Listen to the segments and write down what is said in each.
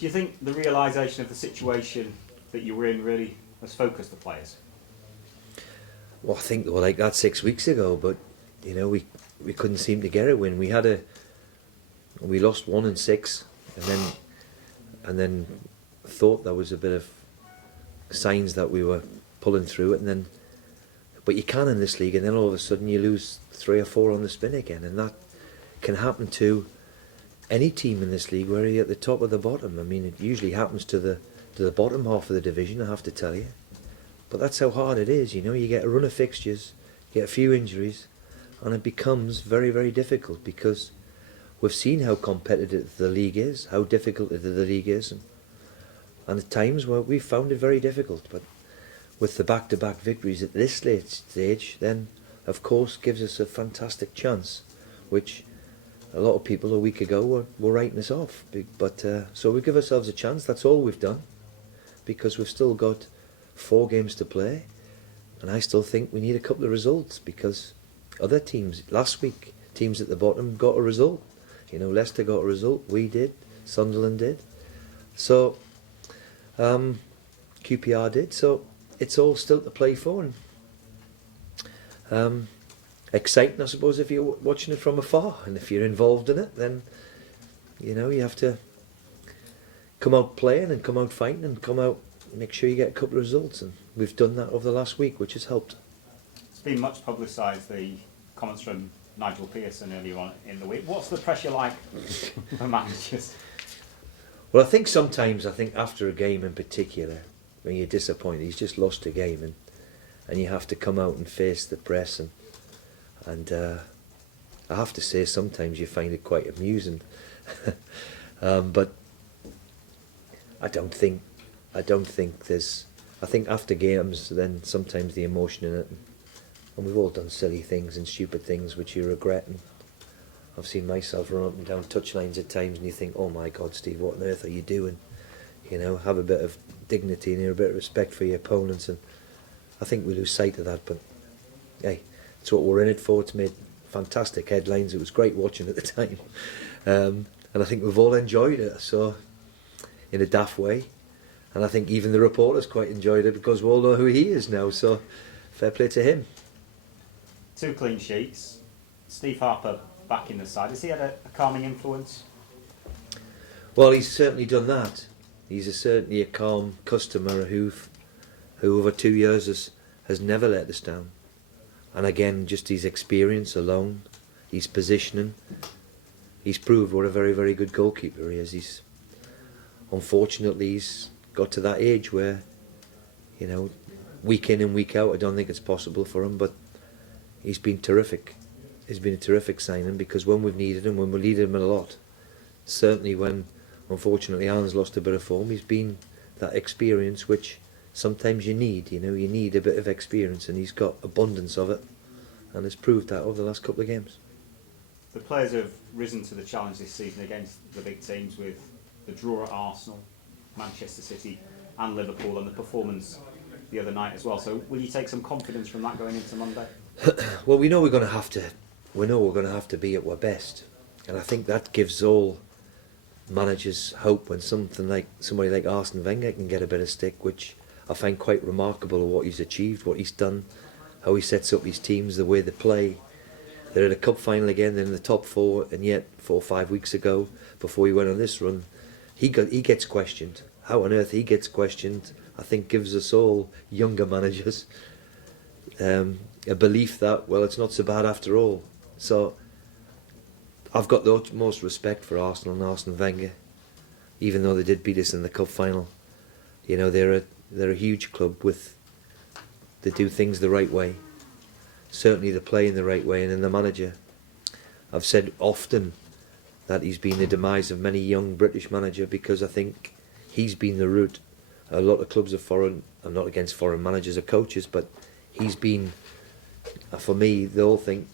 Do you think the realisation of the situation that you were in really has focused the players? Well, I think they were like that 6 weeks ago, but you know we couldn't seem to get a win. We lost 1 in 6, and then thought there was a bit of signs that we were pulling through it, but you can in this league, and then all of a sudden you lose 3 or 4 on the spin again, and that can happen to any team in this league where you're at the top or the bottom. I mean, it usually happens to the bottom half of the division, I have to tell you. But that's how hard it is, you know. You get a run of fixtures, you get a few injuries, and it becomes very, very difficult, because we've seen how competitive the league is, how difficult the league is, and at times where we've found it very difficult. But with the back-to-back victories at this late stage, then of course gives us a fantastic chance, which a lot of people a week ago were writing us off. But so we give ourselves a chance. That's all we've done, because we've still got 4 games to play, and I still think we need a couple of results, because other teams last week, teams at the bottom, got a result. You know, Leicester got a result, we did, Sunderland did, so QPR did. So it's all still to play for, and exciting, I suppose, if you're watching it from afar, and if you're involved in it, then you know you have to come out playing and come out fighting and come out, make sure you get a couple of results, and we've done that over the last week, which has helped. It's been much publicised, the comments from Nigel Pearson earlier on in the week. What's the pressure like for managers? Well, I think sometimes, after a game in particular, when you're disappointed, he's just lost a game, and you have to come out and face the press, and I have to say sometimes you find it quite amusing. But I don't think there's. I think after games, then sometimes the emotion in it, and we've all done silly things and stupid things which you regret. And I've seen myself run up and down touchlines at times, and you think, "Oh my God, Steve, what on earth are you doing?" You know, have a bit of dignity and a bit of respect for your opponents, and I think we lose sight of that. But hey, it's what we're in it for. It's made fantastic headlines. It was great watching at the time, and I think we've all enjoyed it. So, in a daft way. And I think even the reporters quite enjoyed it, because we all know who he is now, so fair play to him. 2 clean sheets. Steve Harper back in the side. Has he had a calming influence? Well, he's certainly done that. He's certainly a calm customer who over 2 years has never let us down. And again, just his experience alone, his positioning, he's proved what a very, very good goalkeeper he is. Unfortunately, he's got to that age where, you know, week in and week out, I don't think it's possible for him, but he's been terrific. He's been a terrific signing, because when we've needed him, when we needed him a lot, certainly when, unfortunately, Alan's lost a bit of form, he's been that experience which sometimes you need, you know, you need a bit of experience, and he's got abundance of it, and has proved that over the last couple of games. The players have risen to the challenge this season against the big teams, with the draw at Arsenal, Manchester City and Liverpool, and the performance the other night as well. So will you take some confidence from that going into Monday? Well, we know we're going to have to be at our best, and I think that gives all managers hope when somebody like Arsene Wenger can get a bit of stick, which I find quite remarkable, what he's achieved, what he's done, how he sets up his teams, the way they play. They're in a cup final again, they're in the top 4, and yet 4 or 5 weeks ago, before he went on this run, he gets questioned. How on earth he gets questioned, I think, gives us all younger managers a belief that, well, it's not so bad after all. So I've got the utmost respect for Arsenal and Arsene Wenger, even though they did beat us in the cup final. You know, they're a huge club they do things the right way. Certainly they play in the right way, and in the manager, I've said often that he's been the demise of many young British manager, because I think he's been the route. A lot of clubs are foreign. I'm not against foreign managers or coaches, but he's been, for me,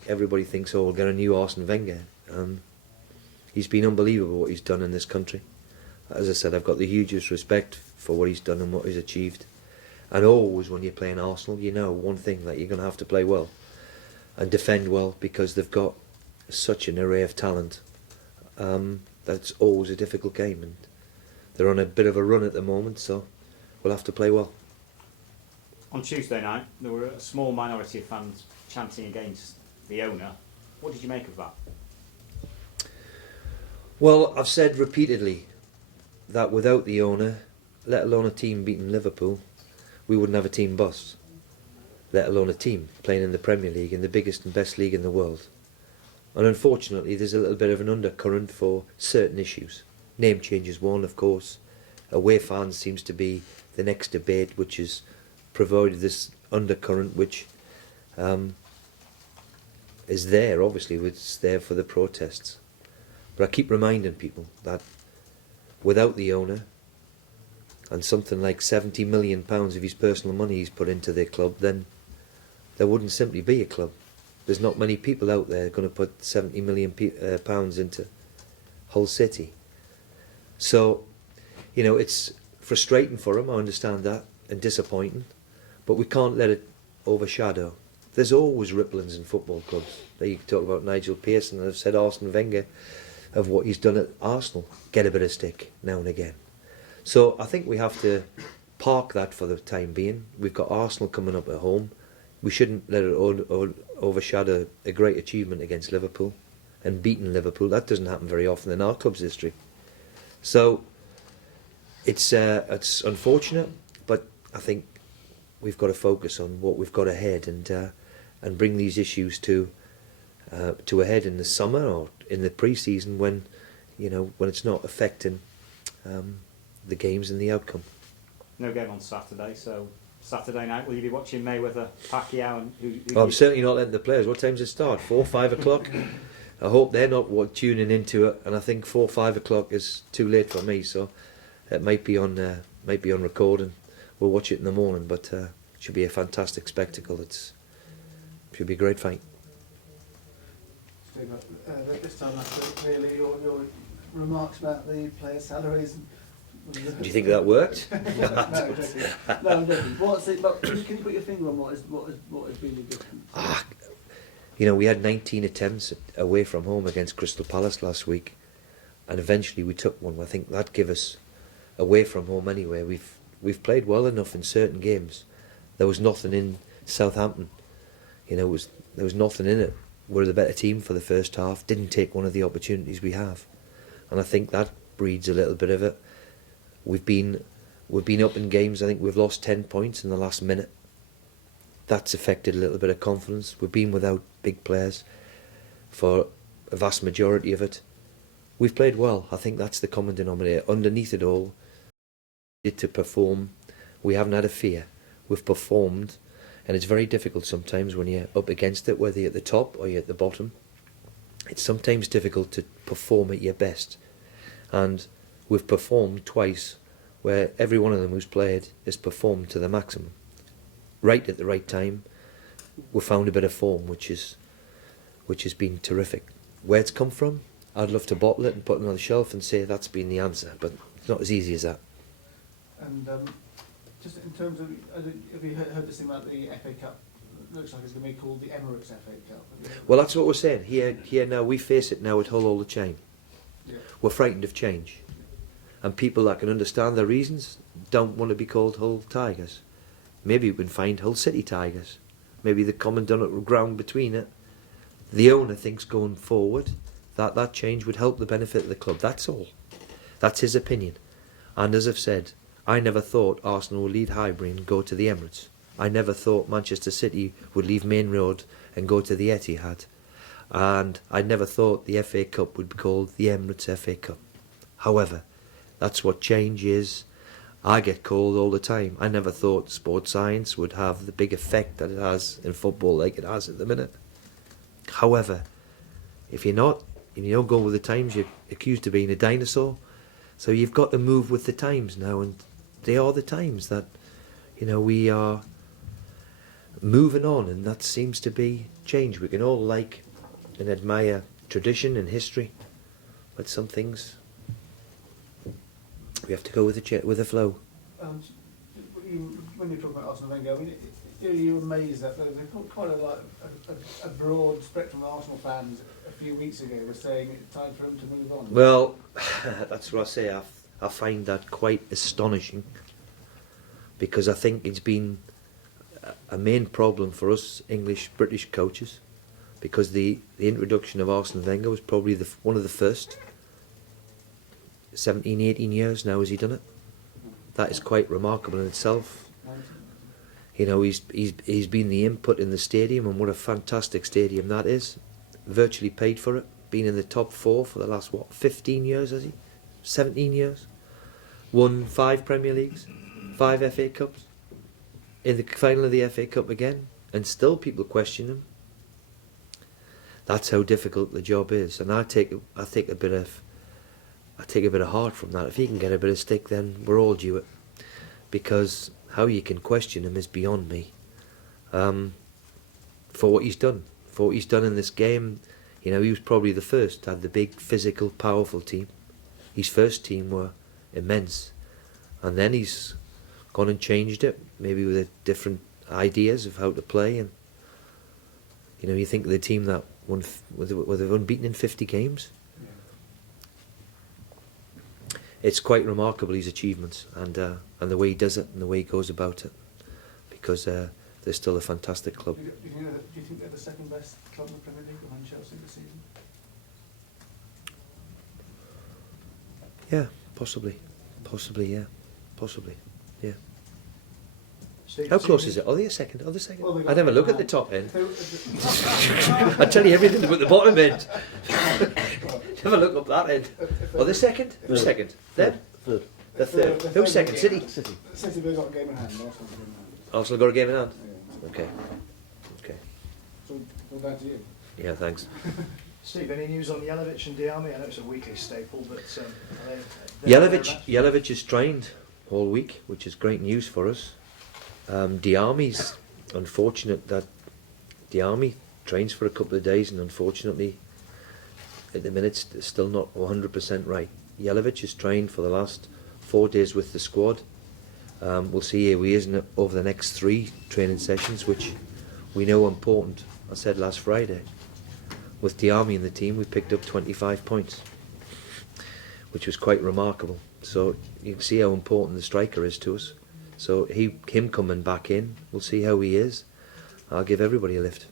everybody thinks, oh, we'll get a new Arsene Wenger. He's been unbelievable what he's done in this country. As I said, I've got the hugest respect for what he's done and what he's achieved. And always when you're playing Arsenal, you know one thing, that you're going to have to play well and defend well, because they've got such an array of talent. That's always a difficult game, and they're on a bit of a run at the moment, so we'll have to play well. On Tuesday night, there were a small minority of fans chanting against the owner. What did you make of that? Well, I've said repeatedly that without the owner, let alone a team beating Liverpool, we wouldn't have a team bust, let alone a team playing in the Premier League, in the biggest and best league in the world. And unfortunately, there's a little bit of an undercurrent for certain issues. Name change is one, of course. Away fans seems to be the next debate, which has provided this undercurrent, which is there, obviously, it's there for the protests. But I keep reminding people that without the owner, and something like £70 million of his personal money he's put into their club, then there wouldn't simply be a club. There's not many people out there going to put £70 million pounds into Hull City. So, you know, it's frustrating for him, I understand that, and disappointing, but we can't let it overshadow. There's always ripplings in football clubs. You talk about Nigel Pearson, and I've said Arsene Wenger, of what he's done at Arsenal, get a bit of stick now and again. So I think we have to park that for the time being. We've got Arsenal coming up at home. We shouldn't let it overshadow a great achievement against Liverpool and beating Liverpool. That doesn't happen very often in our club's history. So it's unfortunate, but I think we've got to focus on what we've got ahead and bring these issues to a head in the summer or in the pre-season when it's not affecting the games and the outcome. No game on Saturday, so Saturday night will you be watching Mayweather, Pacquiao, and who Well, I'm certainly not letting the players. What time's it start? 4, 5 o'clock? I hope they're not tuning into it, and I think 4, 5 o'clock is too late for me, so it might be on recording. We'll watch it in the morning, but it should be a fantastic spectacle. It should be a great fight. This time last week, really, your remarks about the players' salaries. Do you think that worked? No, I'm joking. But can you put your finger on what has been the difference? We had 19 attempts away from home against Crystal Palace last week, and eventually we took one. I think that gave us away from home anyway. We've played well enough in certain games. There was nothing in Southampton. There was nothing in it. We're the better team for the first half. Didn't take one of the opportunities we have, and I think that breeds a little bit of it. We've been up in games. I think we've lost 10 points in the last minute. That's affected a little bit of confidence. We've been without big players for a vast majority of it. We've played well. I think that's the common denominator. Underneath it all, to perform, we haven't had a fear. We've performed, and it's very difficult sometimes when you're up against it, whether you're at the top or you're at the bottom. It's sometimes difficult to perform at your best, and we've performed twice where every one of them who's played has performed to the maximum. Right at the right time, we found a bit of form, which has been terrific. Where it's come from, I'd love to bottle it and put it on the shelf and say that's been the answer, but it's not as easy as that. And just in terms of, have you heard this thing about the FA Cup? It looks like it's going to be called the Emirates FA Cup. Well, that's what we're saying. Here now, we face it now at Hull all the time. Yeah. We're frightened of change. And people that can understand their reasons don't want to be called Hull Tigers. Maybe we can find Hull City Tigers. Maybe the common ground between it. The owner thinks going forward that change would help the benefit of the club. That's all. That's his opinion. And as I've said, I never thought Arsenal would leave Highbury and go to the Emirates. I never thought Manchester City would leave Main Road and go to the Etihad. And I never thought the FA Cup would be called the Emirates FA Cup. However, that's what change is. I get called all the time. I never thought sports science would have the big effect that it has in football like it has at the minute. However, if you don't go with the times, you're accused of being a dinosaur. So you've got to move with the times now, and they are the times that we are moving on, and that seems to be change. We can all like and admire tradition and history, but some things we have to go with the flow. When you talk about Arsenal Wenger, I mean, are you amazed that there's quite a broad spectrum of Arsenal fans a few weeks ago were saying it's time for him to move on? Well, that's what I say. I find that quite astonishing, because I think it's been a main problem for us English British coaches, because the introduction of Arsene Wenger was probably one of the first. 17, 18 years now has he done it. That is quite remarkable in itself. You know, he's been the input in the stadium, and what a fantastic stadium that is. Virtually paid for it. Been in the top 4 for the last 15 years, has he? 17 years. Won 5 Premier Leagues, 5 FA Cups. In the final of the FA Cup again, and still people question him. That's how difficult the job is, and I take a bit of heart from that. If he can get a bit of stick, then we're all due it, because how you can question him is beyond me. For what he's done in this game, you know, he was probably the first to have the big, physical, powerful team. His first team were immense, and then he's gone and changed it, maybe with different ideas of how to play. And you know, you think of the team that won, were they unbeaten in 50 games? It's quite remarkable, his achievements, and the way he does it and the way he goes about it, because they're still a fantastic club. Do you think they're the second best club in the Premier League behind Chelsea this season? Yeah, possibly, yeah, yeah. Steve, How close is it? Are they a second? Are they second? Well, I never look at the top end. I tell you everything about the bottom end. Never look up that end. Are they second? Who's second? Them? Third. The third. Who's second? City. City have got a game in hand. Arsenal have a game in hand. Arsenal got a game in hand. Yeah. Okay. So, well, down to you. Yeah, thanks. Steve, any news on Jelavic and Diame? I know it's a weekly staple, but are they Jelavic is trained all week, which is great news for us. Diame's unfortunate that Diame trains for a couple of days, and unfortunately at the minute it's still not 100% right. Jelavic is trained for the last 4 days with the squad. We'll see how he is over the next 3 training sessions, which we know are important. I said last Friday, with Diame in the team, we picked up 25 points, which was quite remarkable. So you can see how important the striker is to us. So him coming back in, we'll see how he is. I'll give everybody a lift.